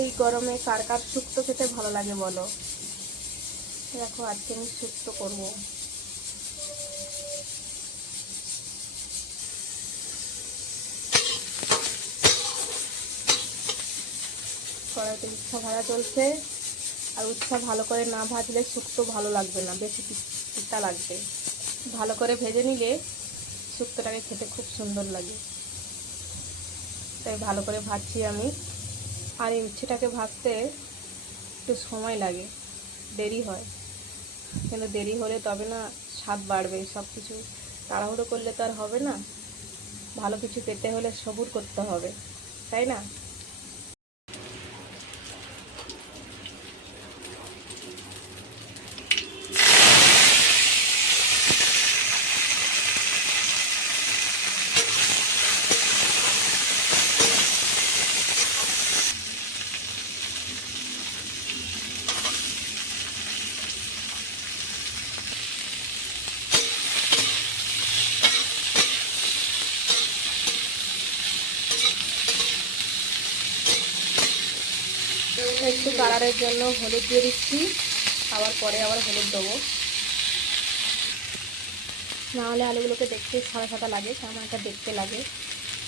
এই গরমে কার কার শুক্তো খেতে ভালো লাগে বলো। দেখো আজকে আমি শুক্তো করব। কড়াইতে উচ্ছা ভাজা চলছে, আর উচ্ছা ভালো করে না ভাজলে শুক্তো ভালো লাগবে না, বেশি তিতা লাগবে। ভালো করে ভেজে নিলে শুক্তোটাকে খেতে খুব সুন্দর লাগে। তাই ভালো করে ভাজছি আমি। আর এই উচ্ছেটাকে ভাজতে একটু সময় লাগে, দেরি হয়, কিন্তু দেরি হলে তবে না স্বাদ বাড়বে। সব কিছু তাড়াহুড়ো করলে তো আর হবে না, ভালো কিছু পেতে হলে সবুর করতে হবে, তাই না? একটু কালারের জন্য হলুদ দিয়ে দিচ্ছি, পরে আবার হলুদ দেবো, নাহলে আলুগুলোকে দেখতে সাদা সাদা লাগে, কেমন একটা দেখতে লাগে।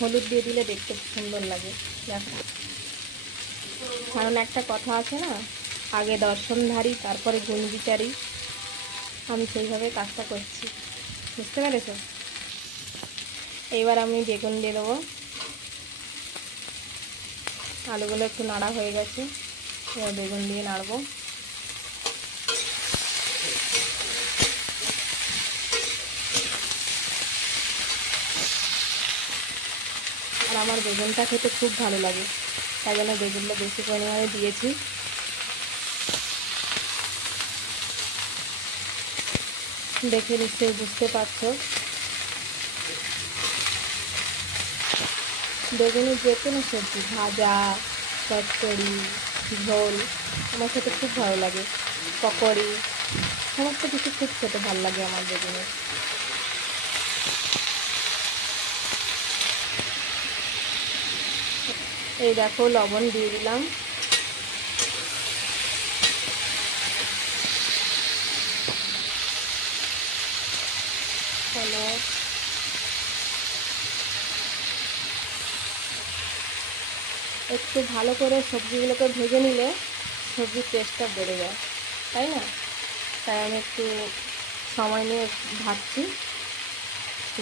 হলুদ দিয়ে দিলে দেখতে সুন্দর লাগে। দেখো, কারণ একটা কথা আছে না, আগে দর্শনধারী তারপরে গুণবিচারী। আমি সেইভাবে কাজটা করছি, বুঝতে পেরেছো? এইবার আমি বেগুন দিয়ে দেবো। আলুগুলো একটু নাড়া হয়ে গেছে, এবার বেগুন দিয়ে নাড়বো। আর আমার বেগুনটা খেতে খুব ভালো লাগে, তাই জন্য বেগুনটা বেশি পরিমাণে দিয়েছি। দেখে নিশ্চয়ই বুঝতে পারছো, বেগুনের যে কোনো সবজি, ভাজা, চচ্চড়ি, ঝোল আমার খেতে খুব ভালো লাগে। পকোড়ি, সমস্ত কিছু খুব খেতে ভালো লাগে আমার বেগুনের। এই দেখো, লবণ দিয়ে দিলাম। হলো, একটু ভালো করে সবজিগুলোকে ভেজে নিলে সবজির টেস্টটা বেড়ে যায়, তাই না? তাই আমি একটু সময় নিয়ে ভাজছি,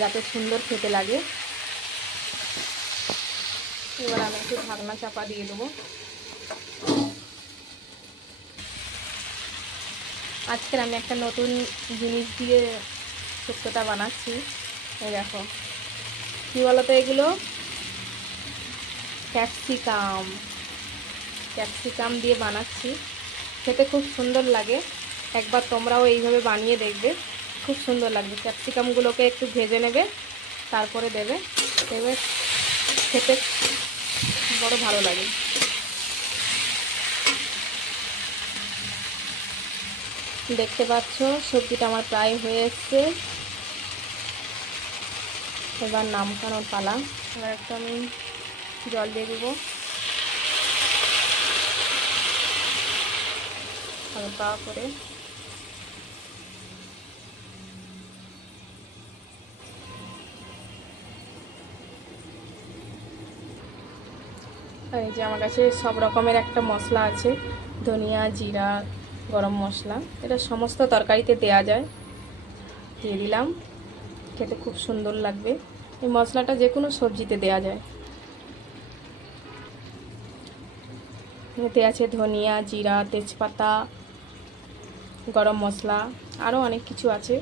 যাতে সুন্দর খেতে লাগে। এবার আমি একটু ঢাকনা চাপা দিয়ে দেবো। আজকের আমি একটা নতুন জিনিস দিয়ে শুক্তোটা বানাচ্ছি। এই দেখো, কী বলো তো এগুলো? ক্যাপসিকাম। ক্যাপসিকাম দিয়ে বানাচ্ছি, খেতে খুব সুন্দর লাগে। একবার তোমরাও এইভাবে বানিয়ে দেখবে, খুব সুন্দর লাগবে। ক্যাপসিকামগুলোকে একটু ভেজে নেবে, তারপরে দেবে, দেবে, খেতে বড় ভালো লাগে। দেখতে পাচ্ছ সবজিটা আমার প্রায় হয়ে এসছে। এবার নামকানোর পালা। এবার একটু আমি জল দিয়ে দেবো হালকা করে। আর এই যে আমার কাছে সব রকমের একটা মশলা আছে, ধনিয়া, জিরা, গরম মশলা, এটা সমস্ত তরকারিতে দেয়া যায়, দিয়ে দিলাম। খেতে খুব সুন্দর লাগবে। এই মশলাটা যে কোনো সবজিতে দেয়া যায়। এতে আছে ধনিয়া, জিরা, তেজপাতা, গরম মশলা, আরও অনেক কিছু আছে।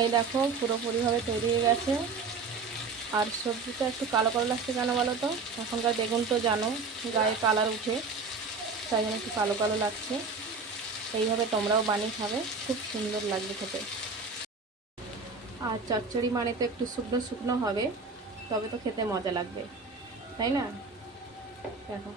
এই দেখো, পুরোপুরিভাবে তৈরি হয়ে গেছে। আর সবজিটা একটু কালো কালো লাগছে কেন বলো তো? এখনকার বেগুন তো জানো গায়ে কালার উঠে, তাই জন্য একটু কালো কালো লাগছে। এইভাবে তোমরাও বানিয়ে খাবে, খুব সুন্দর লাগবে খেতে। আর চচ্চড়ি মানে তো একটু শুকনো শুকনো হবে, তবে তো খেতে মজা লাগবে, তাই না? দেখো।